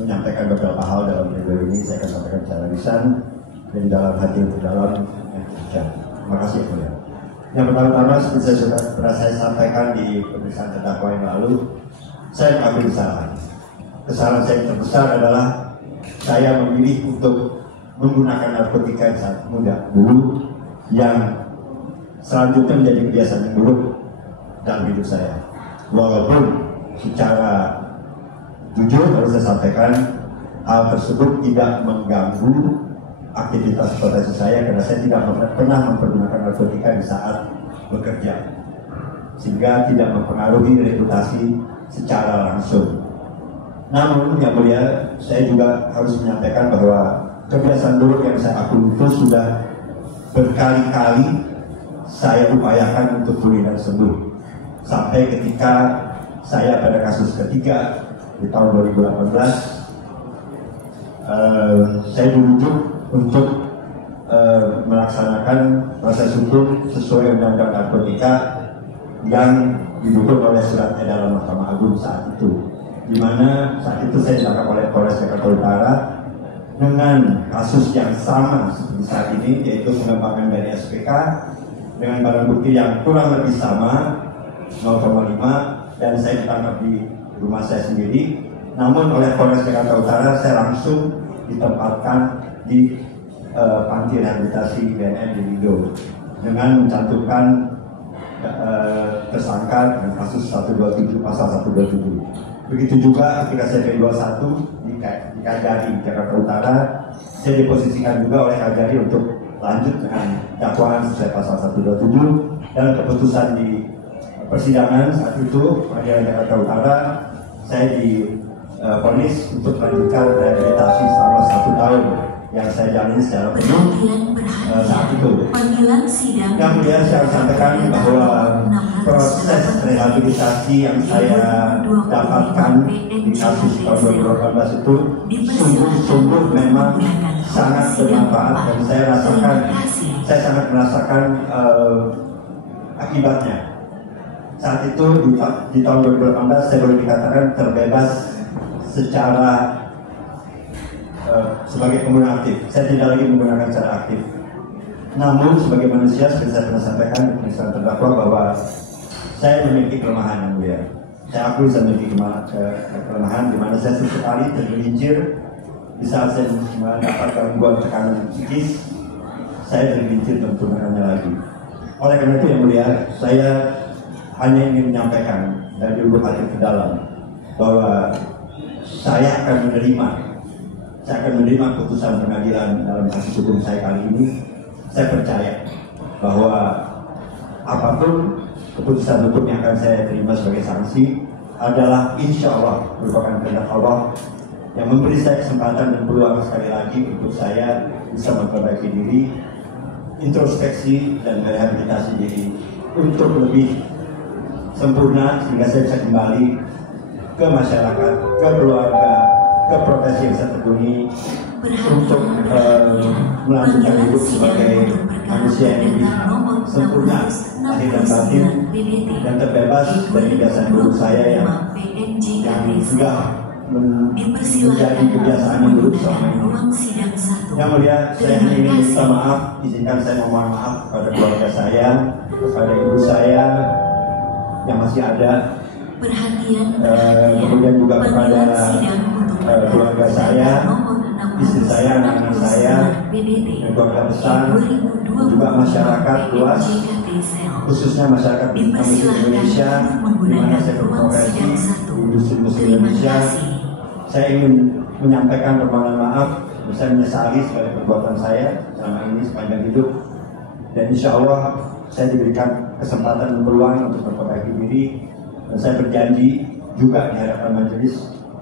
menyampaikan beberapa hal dalam video ini. Saya akan sampaikan secara lisan dan dalam hati untuk dalam yang kerja. Terima kasih ya mulia. Yang pertama-tama seperti saya sudah pernah saya sampaikan di pemeriksaan terdakwa yang lalu, saya mengambil kesalahan. Kesalahan saya yang terbesar adalah saya memilih untuk menggunakan narkotika yang sangat muda dulu, yang selanjutnya menjadi kebiasaan yang buruk dalam hidup saya. Walaupun secara jujur harus saya sampaikan, hal tersebut tidak mengganggu aktivitas profesi saya karena saya tidak pernah mempergunakan narkotika di saat bekerja, sehingga tidak mempengaruhi reputasi secara langsung. Namun yang mulia, saya juga harus menyampaikan bahwa kebiasaan buruk yang saya akui itu sudah berkali-kali saya upayakan untuk pulih dan sembuh, sampai ketika saya pada kasus ketiga di tahun 2018 saya dirujuk untuk melaksanakan proses hukum sesuai undang-undang narkotika yang didukung oleh surat edaran Mahkamah Agung saat itu, di mana saat itu saya ditangkap oleh Polres Jakarta Utara dengan kasus yang sama seperti saat ini, yaitu pengembangan dari SPK dengan barang bukti yang kurang lebih sama 0,5, dan saya ditangkap di rumah saya sendiri. Namun oleh Polres Jakarta Utara saya langsung ditempatkan di panti rehabilitasi BNN di Lido dengan mencantumkan tersangka dengan kasus 127 pasal 127. Begitu juga ketika saya P21 di Kajari Jakarta Utara, saya diposisikan juga oleh Kajari untuk lanjut dengan dakwaan sesuai pasal 127, dan keputusan di persidangan saat itu Pengadilan Jakarta Utara saya divonis untuk melanjutkan rehabilitasi selama 1 tahun yang saya jalani secara penuh saat itu. Kemudian saya sampaikan bahwa proses rehabilitasi yang saya dapatkan di kasus tahun 2018 itu sungguh-sungguh memang sangat bermanfaat, dan saya sangat merasakan akibatnya. Saat itu di tahun 2018 saya boleh dikatakan terbebas secara sebagai pengguna aktif. Saya tidak lagi menggunakan secara aktif. Namun sebagai manusia, seperti saya pernah sampaikan di pemeriksaan terdakwa, bahwa saya memiliki kelemahan yang mulia. Saya akui saya memiliki kelemahan di mana saya sesekali tergelincir di saat saya mendapat gangguan tekanan psikis, saya tergelincir dan menggunakannya lagi. Oleh karena itu yang mulia, saya hanya ingin menyampaikan dari lubuk hati ke dalam bahwa saya akan menerima putusan pengadilan dalam kasus hukum saya kali ini. Saya percaya bahwa apapun keputusan hukum yang akan saya terima sebagai sanksi adalah insya Allah merupakan kehendak Allah yang memberi saya kesempatan dan peluang sekali lagi untuk saya bisa memperbaiki diri, introspeksi dan merehabilitasi diri untuk lebih sempurna, sehingga saya bisa kembali ke masyarakat, ke keluarga, ke profesi yang saya tekuni, untuk melanjutkan hidup sebagai manusia yang lebih sempurna lahir dan batin, dan terbebas dari kebiasaan buruk saya yang sudah menjadi kebiasaan yang buruk selama ini. Yang mulia, saya ingin minta maaf, izinkan saya memohon maaf kepada keluarga saya, kepada ibu saya yang masih ada, kemudian juga kepada keluarga saya, istri saya, anak-anak saya, keluarga besar, juga masyarakat luas, khususnya masyarakat Muslim Indonesia, di mana saya berprofesi di industri Muslim Indonesia. Saya ingin menyampaikan permohonan maaf, saya menyesali segala perbuatan saya selama ini sepanjang hidup, dan insya Allah saya diberikan kesempatan dan peluang untuk memperbaiki diri, dan saya berjanji juga di hadapan majelis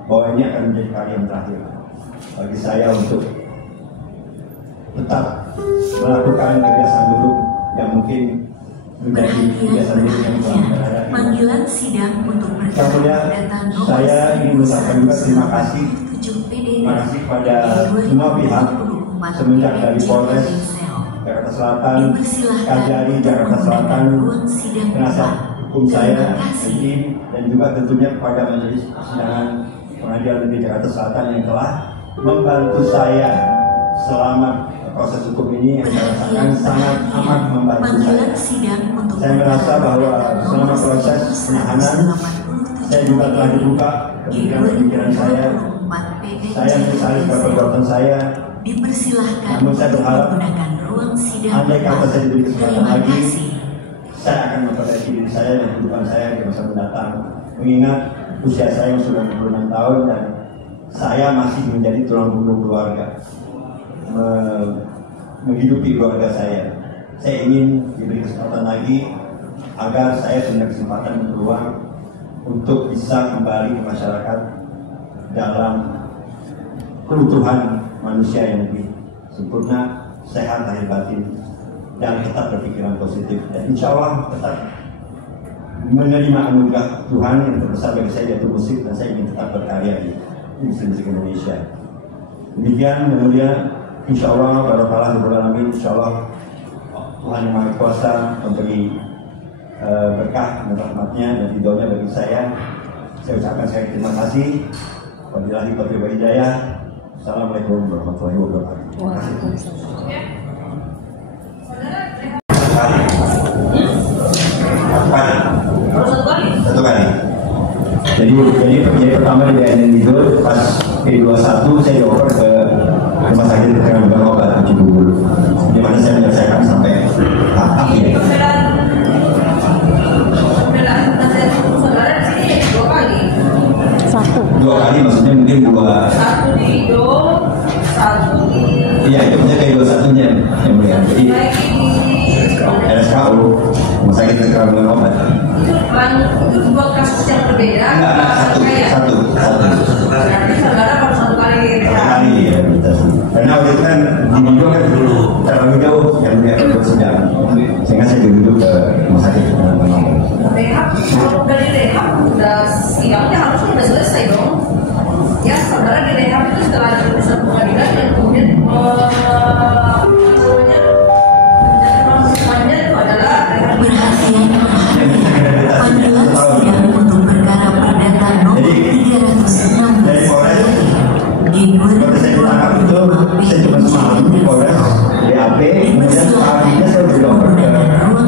bahwa ini akan menjadi kali yang terakhir bagi saya untuk tetap melakukan kebiasaan buruk yang mungkin menjadi kebiasaan buruk yang telah berada. Panggilan sidang untuk kemudian saya ingin mengucapkan juga terima kasih kepada semua pihak semenjak dari Polres Jakarta Selatan, Kajari Jakarta Selatan, penasihat hukum saya, tim, dan juga tentunya kepada majelis persidangan Pengadilan Negeri Jakarta Selatan yang telah membantu saya selama proses hukum ini, yang saya rasakan sangat amat membantu saya. Saya merasa bahwa selama proses penahanan saya juga telah dibuka pikiran saya. Saya menyesali perbuatan saya. Namun saya berharap andai kata saya diberi kesempatan lagi, saya akan memperbaiki diri saya dan kehidupan saya di masa mendatang. Mengingat usia saya yang sudah 26 tahun dan saya masih menjadi tulang punggung keluarga, menghidupi keluarga saya. Saya ingin diberi kesempatan lagi agar saya punya kesempatan dan peluang untuk bisa kembali ke masyarakat dalam keutuhan manusia yang lebih sempurna, sehat lahir batin, dan tetap berpikiran positif. Dan insya Allah tetap menerima anugerah Tuhan yang terbesar bagi saya, yaitu musik, dan saya ingin tetap berkarya di musik Indonesia. Demikian, kemudian insya Allah barokallah rabbul alamin, insya Allah Tuhan yang Maha Kuasa memberi berkah dan rahmatnya dan ridhonya bagi saya. Saya ucapkan sekali terima kasih. Wabillahi taufiq wal hidayah. Assalamualaikum warahmatullahi wabarakatuh. Satu kali. Jadi pertama di BNN itu pas P21 saya dioper ke rumah sakit Kerabat Obat di Cibubur, di mana saya menyelesaikan sampai akhir. Dua kali maksudnya mungkin dua. Satu di Do, satu di. Iya, itu punya kayak 21-nya yang mulia. Jadi RSKO, rumah sakit Kerabat Obat. Itu dua kasus yang berbeda. Enggak, satu. Berarti saudara baru satu kali. Kali ya, betul. Karena waktu itu kan di Indo kan terlalu jauh yang mulia untuk sidang, sehingga saya duduk ke rumah sakit Kerabat Obat. Rehab, kalau udah di rehab, udah sidangnya harusnya udah selesai dong. Ya, saudara di rehab itu setelah ada putusan pengadilan dan kemudian semuanya itu adalah panggilan sidang untuk perkara perdata nomor 316 di 2020 saya cuma semalam di Polres BAP, kemudian setelahnya saya dioper ke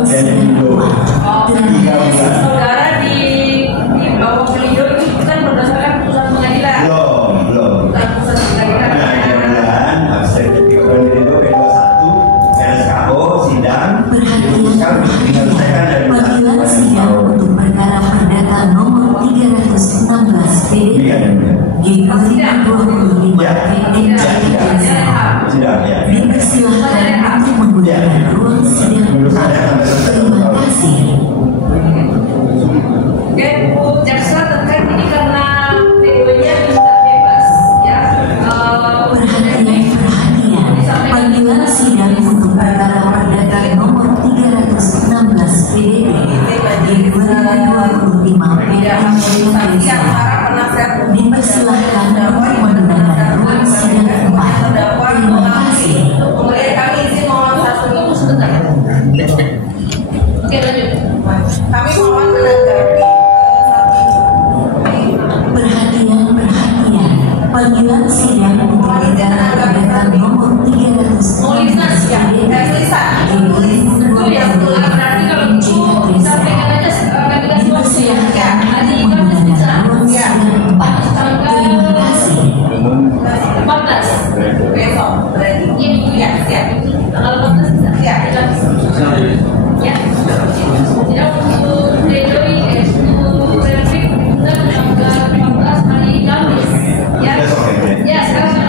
BNN Indo 3 bulan. saudara di bawah beliau itu kan berdasarkan putusan pengadilan. Belum. Bukan putusan pengadilan. Nah, kemudian saya di BNN Indo P21 RSKO sidang diputuskan menyelesaikan dari panggilan sidang untuk perkara perdata nomor 316 PDP di 2025 sidang ya. dipersilahkan untuk menggunakan ruang sidang. Terima kasih. Oke, Bu Jaksa terkait ini karena videonya bisa bebas ya. Perhatian, panggilan sidang untuk perkara perdata nomor 316 PDP di 2025 dipersilahkan untuk menggunakan ruang sidang 4. Terima kasih. Kemudian kami izin mohon satu itu sebentar. Oke, lanjut. Kami mohon menanggapi Perhatian, panggilan sidang untuk perkara perdata nomor 316 itu yang berarti kalau itu disampaikan aja dipersilahkan hari ini kan ruang sidang 4. Terima kasih. 14 besok berarti itu ya siap. Tanggal 14 bisa siap. Ya. Tidak untuk Dewi untuk Republik kita tanggal 14 hari Kamis. Ya. Ya sekarang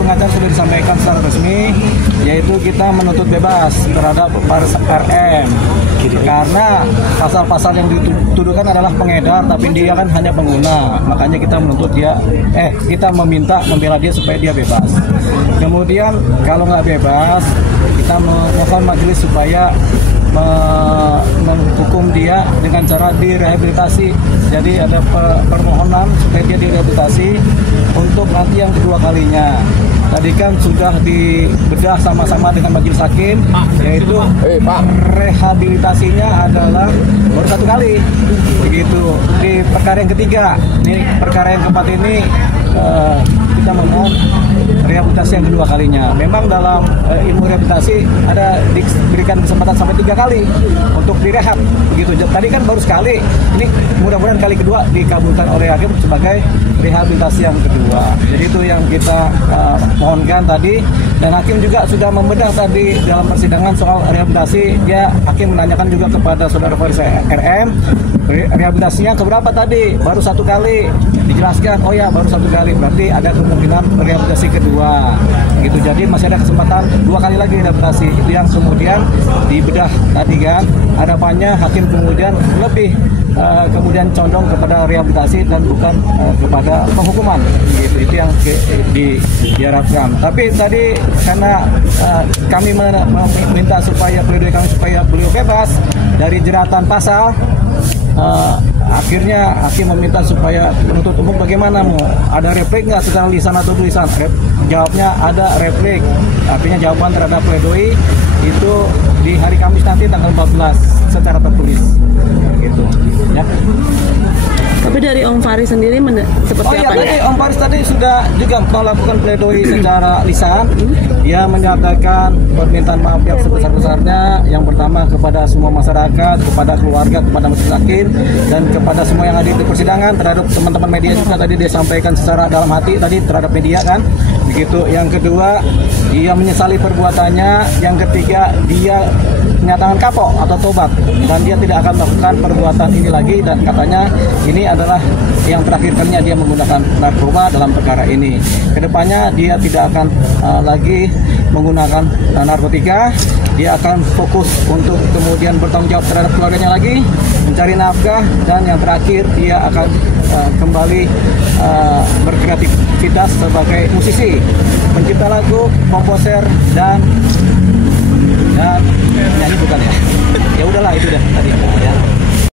pengacara sudah disampaikan secara resmi, yaitu kita menuntut bebas terhadap Faris RM karena pasal-pasal yang dituduhkan adalah pengedar, tapi dia kan hanya pengguna. Makanya kita menuntut dia, kita meminta membela dia supaya dia bebas. Kemudian kalau nggak bebas, kita mohon majelis supaya menghukum dia dengan cara direhabilitasi. Jadi ada permohonan supaya dia direhabilitasi untuk nanti yang kedua kalinya. Tadi kan sudah dibedah sama-sama dengan majelis hakim, yaitu rehabilitasinya adalah baru 1 kali. Begitu. Di perkara yang ketiga, ini perkara yang keempat ini kita memohon rehabilitasi yang kedua kalinya. Memang dalam ilmu rehabilitasi ada diberikan kesempatan sampai 3 kali untuk direhab. Begitu. Tadi kan baru sekali. Ini mudah-mudahan kali kedua dikabulkan oleh hakim sebagai rehabilitasi yang kedua. Jadi itu yang kita mohonkan tadi, dan hakim juga sudah membedah tadi dalam persidangan soal rehabilitasi. Hakim menanyakan juga kepada saudara Faris RM, rehabilitasinya keberapa tadi? Baru 1 kali. Dijelaskan, oh ya baru 1 kali, berarti ada kemungkinan rehabilitasi kedua. Gitu. Jadi masih ada kesempatan 2 kali lagi rehabilitasi. Itu yang kemudian dibedah tadi kan. Harapannya hakim kemudian lebih kemudian condong kepada rehabilitasi dan bukan kepada penghukuman. Gitu. Itu yang diharapkan. Tapi tadi karena kami meminta supaya beliau bebas dari jeratan pasal, akhirnya hakim meminta supaya penuntut umum bagaimana, mau ada replik nggak secara lisan atau tulisan? Jawabnya ada replik, artinya jawaban terhadap pledoi itu di hari Kamis nanti tanggal 14 secara tertulis, gitu ya. Tapi dari Om Faris sendiri seperti apa tadi Om Faris tadi sudah juga melakukan pledoi secara lisan. Dia menyatakan permintaan maaf yang sebesar-besarnya, yang pertama kepada semua masyarakat, kepada keluarga, kepada majelis hakim, dan kepada semua yang hadir di persidangan, terhadap teman-teman media juga tadi dia sampaikan secara dalam hati tadi terhadap media kan. Begitu. Yang kedua, dia menyesali perbuatannya. Yang ketiga, dia menyatakan kapok atau tobat dan dia tidak akan melakukan perbuatan ini lagi, dan katanya ini adalah yang terakhir kalinya dia menggunakan narkoba dalam perkara ini. Kedepannya dia tidak akan lagi menggunakan narkotika. Dia akan fokus untuk kemudian bertanggung jawab terhadap keluarganya lagi, mencari nafkah, dan yang terakhir dia akan kembali berkreativitas sebagai musisi, pencipta lagu, komposer, dan nyanyi bukan ya? Ya udahlah itu dah tadi ya.